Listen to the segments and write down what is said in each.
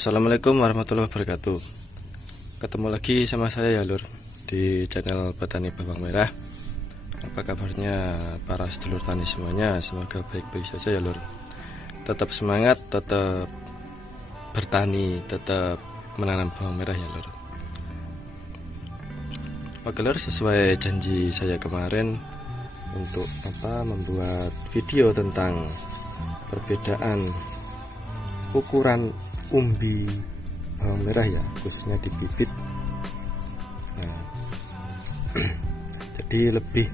Assalamualaikum warahmatullahi wabarakatuh. Ketemu lagi sama saya ya lur di channel Petani Bawang Merah. Apa kabarnya para sedulur tani semuanya? Semoga baik-baik saja ya lur. Tetap semangat, tetap bertani, tetap menanam bawang merah ya lur. Oke lur, sesuai janji saya kemarin untuk membuat video tentang perbedaan ukuran umbi bawang merah ya, khususnya di bibit. Nah, jadi lebih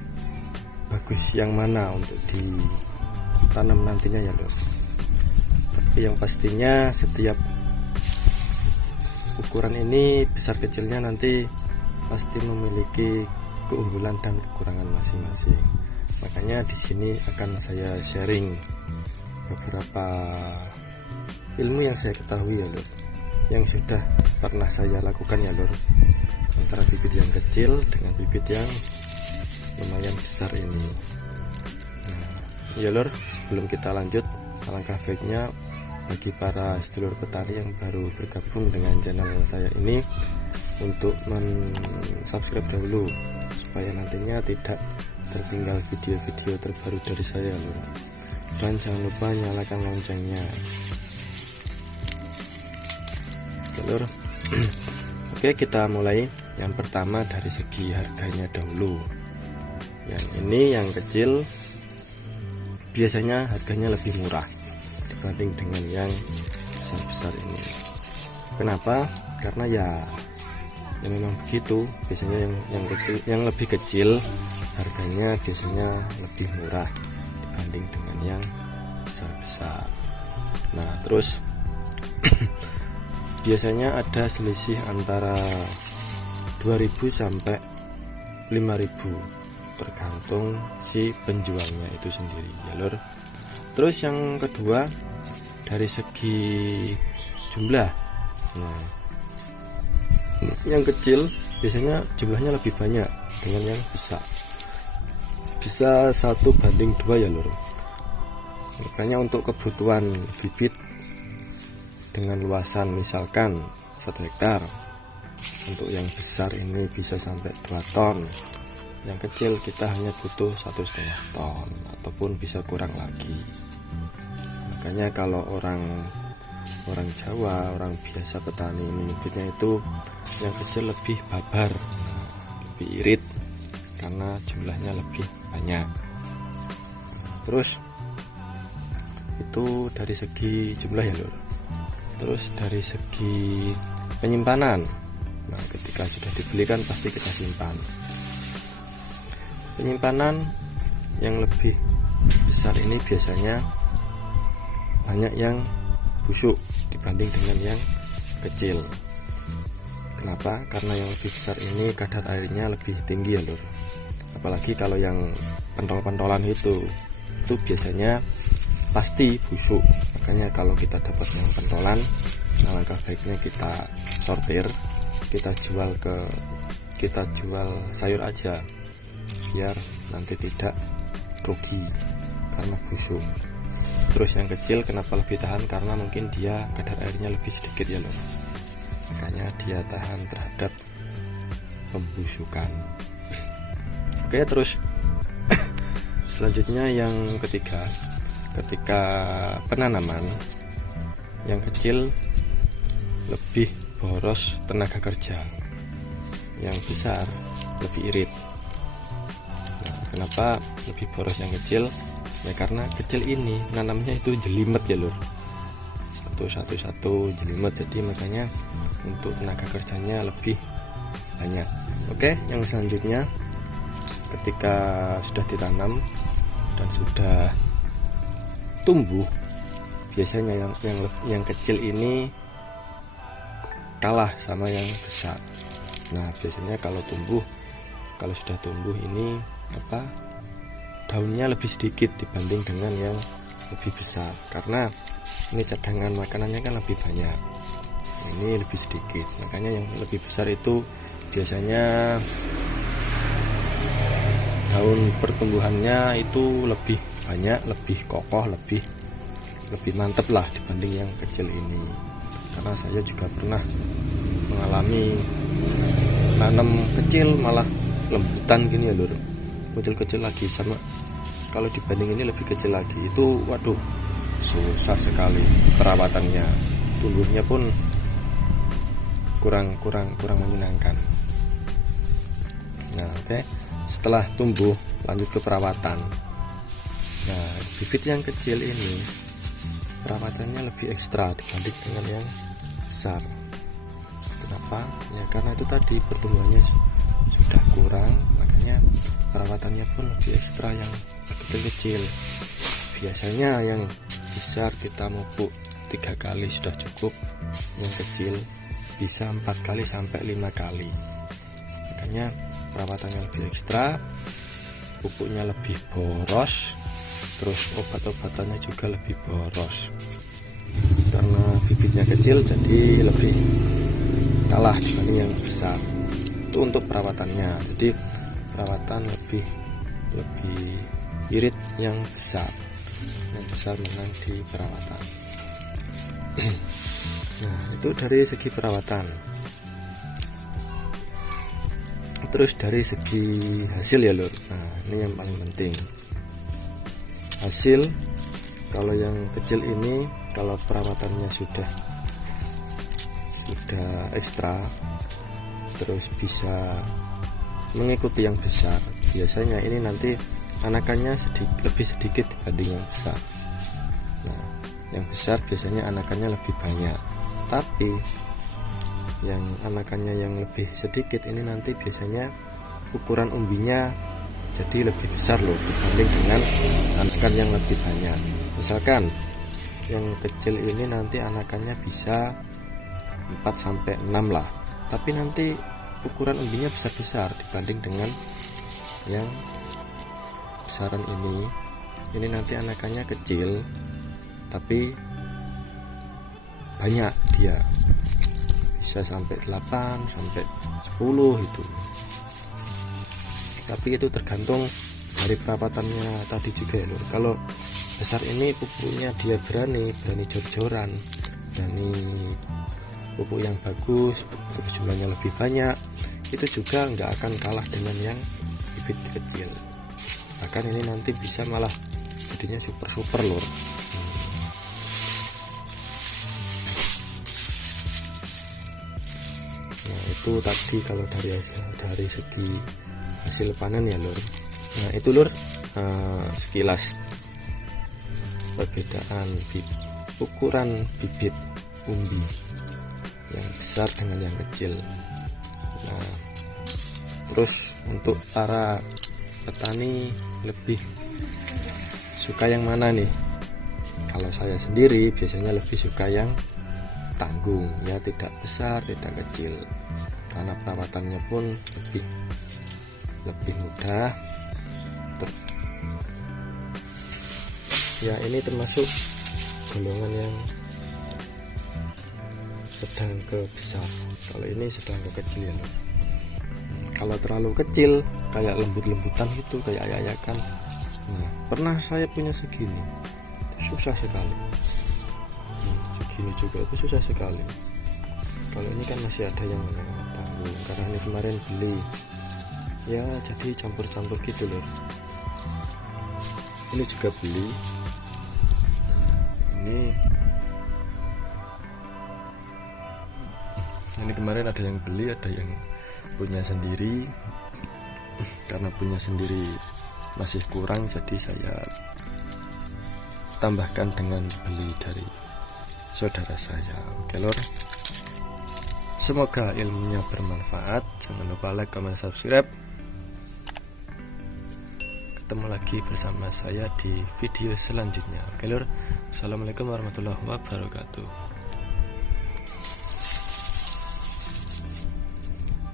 bagus yang mana untuk ditanam nantinya ya lur. Tapi yang pastinya setiap ukuran ini besar kecilnya nanti pasti memiliki keunggulan dan kekurangan masing-masing. Makanya di sini akan saya sharing beberapa ilmu yang saya ketahui ya lur, yang sudah pernah saya lakukan ya lur, antara bibit yang kecil dengan bibit yang lumayan besar ini. Nah, ya lur, sebelum kita lanjut, alangkah baiknya bagi para sedulur petani yang baru bergabung dengan channel saya ini untuk subscribe dahulu supaya nantinya tidak tertinggal video-video terbaru dari saya lur. Dan jangan lupa nyalakan loncengnya. Lur. Oke, kita mulai. Yang pertama dari segi harganya dahulu. Yang ini yang kecil biasanya harganya lebih murah dibanding dengan yang besar-besar ini. Kenapa? Karena ya memang begitu. Biasanya yang lebih kecil harganya biasanya lebih murah dibanding dengan yang besar-besar. Nah, terus biasanya ada selisih antara 2000 sampai 5000 tergantung si penjualnya itu sendiri ya lur. Terus yang kedua dari segi jumlah. Nah, yang kecil biasanya jumlahnya lebih banyak dengan yang besar, bisa 1:2 ya lur. Makanya untuk kebutuhan bibit dengan luasan misalkan 1 hektar, untuk yang besar ini bisa sampai 2 ton, yang kecil kita hanya butuh 1,5 ton ataupun bisa kurang lagi. Makanya kalau orang Jawa, orang biasa petani menyebutnya itu yang kecil lebih babar, lebih irit karena jumlahnya lebih banyak. Terus itu dari segi jumlah ya lur. Terus dari segi penyimpanan, nah ketika sudah dibelikan pasti kita simpan. Penyimpanan yang lebih besar ini biasanya banyak yang busuk dibanding dengan yang kecil. Kenapa? Karena yang lebih besar ini kadar airnya lebih tinggi ya lur. Apalagi kalau yang pentol-pentolan itu biasanya pasti busuk. Makanya kalau kita dapat yang pentolan, alangkah baiknya kita sortir, kita jual sayur aja biar nanti tidak rugi karena busuk. Terus yang kecil kenapa lebih tahan? Karena mungkin dia kadar airnya lebih sedikit ya loh, makanya dia tahan terhadap pembusukan. Oke, terus selanjutnya yang ketiga, ketika penanaman, yang kecil lebih boros tenaga kerja, yang besar lebih irit. Nah, kenapa lebih boros yang kecil? Ya karena kecil ini nanamnya itu jelimet ya lur, satu jelimet, jadi makanya untuk tenaga kerjanya lebih banyak. Oke, yang selanjutnya ketika sudah ditanam dan sudah tumbuh, biasanya yang kecil ini kalah sama yang besar. Nah, biasanya kalau sudah tumbuh ini daunnya lebih sedikit dibanding dengan yang lebih besar, karena ini cadangan makanannya kan lebih banyak, ini lebih sedikit. Makanya yang lebih besar itu biasanya daun pertumbuhannya itu lebih banyak, lebih kokoh, lebih mantep lah dibanding yang kecil ini. karena saya juga pernah mengalami nanam kecil malah lembutan gini ya lur, kecil-kecil lagi, sama kalau dibanding ini lebih kecil lagi, itu waduh susah sekali perawatannya, tumbuhnya pun kurang menyenangkan. Nah oke, setelah tumbuh lanjut ke perawatan. Nah bibit yang kecil ini perawatannya lebih ekstra dibanding dengan yang besar. Kenapa? Ya karena itu tadi pertumbuhannya sudah kurang, makanya perawatannya pun lebih ekstra yang kecil-kecil. Biasanya yang besar kita pupuk 3 kali sudah cukup, yang kecil bisa 4 kali sampai 5 kali. Makanya perawatannya lebih ekstra, pupuknya lebih boros, terus obat-obatannya juga lebih boros. Karena bibitnya kecil jadi lebih kalah dibanding yang besar. Itu untuk perawatannya. Jadi perawatan lebih irit yang besar. Yang besar menang di perawatan. Nah itu dari segi perawatan. Terus dari segi hasil ya lur, nah ini yang paling penting. Hasil kalau yang kecil ini, kalau perawatannya sudah ekstra, terus bisa mengikuti yang besar, biasanya ini nanti anakannya lebih sedikit dibanding yang besar. Nah yang besar biasanya anakannya lebih banyak, tapi yang anakannya yang lebih sedikit ini nanti biasanya ukuran umbinya jadi lebih besar loh dibanding dengan anakan yang lebih banyak. Misalkan yang kecil ini nanti anakannya bisa 4-6 lah, tapi nanti ukuran umbinya besar-besar dibanding dengan yang besaran ini nanti anakannya kecil tapi banyak, dia bisa sampai 8 sampai 10 itu. Tapi itu tergantung dari perawatannya tadi juga ya lur. Kalau besar ini pupuknya dia berani jor-joran, berani pupuk yang bagus, terus jumlahnya lebih banyak, itu juga nggak akan kalah dengan yang bibit kecil. Bahkan ini nanti bisa malah jadinya super lur. Nah itu tadi kalau dari segi hasil panen ya lur. Nah itu lur, sekilas perbedaan ukuran bibit umbi yang besar dengan yang kecil. Nah terus untuk para petani lebih suka yang mana nih? Kalau saya sendiri biasanya lebih suka yang tanggung, ya tidak besar tidak kecil, karena perawatannya pun lebih mudah. Ya ini termasuk golongan yang sedang ke besar, kalau ini sedang ke kecil ya loh. Kalau terlalu kecil kayak lembut-lembutan gitu, kayak ayak-ayakan, nah pernah saya punya segini, susah sekali. Segini juga itu susah sekali. Kalau ini kan masih ada yang tanggung, karena ini kemarin beli, ya jadi campur-campur gitu loh. Ini juga beli, ini kemarin ada yang beli, ada yang punya sendiri. Karena punya sendiri masih kurang, jadi saya tambahkan dengan beli dari saudara saya. Oke lor, semoga ilmunya bermanfaat. Jangan lupa like, comment, subscribe. Ketemu lagi bersama saya di video selanjutnya. Oke lor, assalamualaikum warahmatullahi wabarakatuh.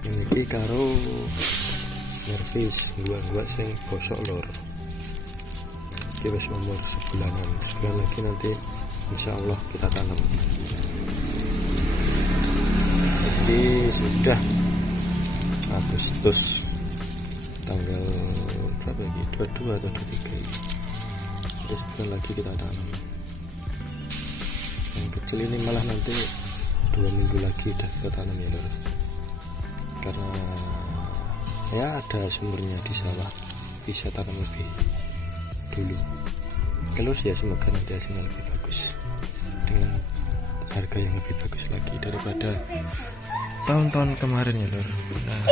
Ini karo servis gua sing bosok lor. Iki wis umur sebulan lagi nanti insyaallah kita tanam. Jadi sudah Agustus tanggal berapa lagi? 22 atau 23. Jadi sebulan lagi kita tanam. Yang kecil ini malah nanti 2 minggu lagi udah bisa tanam ya lur, karena ya ada sumbernya di sawah, bisa tanam lebih dulu. Lur ya, semoga nanti hasilnya lebih bagus dengan harga yang lebih bagus lagi daripada tahun-tahun kemarin ya lur. Nah,